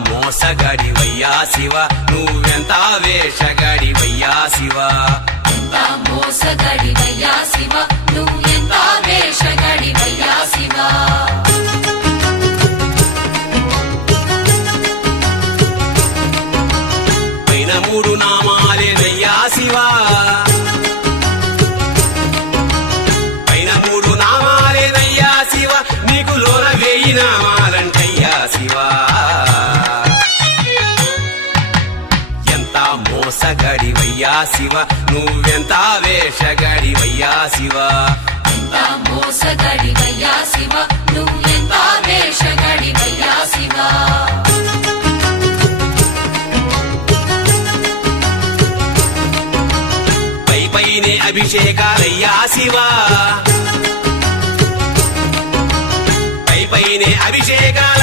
మోసగాడివయ్యా శివ నువ్వెంత వేషగాడివయ్యా శివ ఎంత మోసగాడివయ్యా శివ నువ్వెంత వేషగాడివయ్యా శివ పైన మూడు నామాలేనయ్యా శివ పైన మూడు నామాలేనయ్యా శివ నీకు లోన వేయి నామాలంటయ్యా శివ ఎంత మోసగాడివయ్యా శివ నువ్వెంత వేషగాడివయ్యా శివ ఎంత మోసగాడివయ్యా శివ నువ్వెంత వేషగాడివయ్యా శివ పైనే అభిషేకాలయ్యా శివ పైనే అభిషేకాలు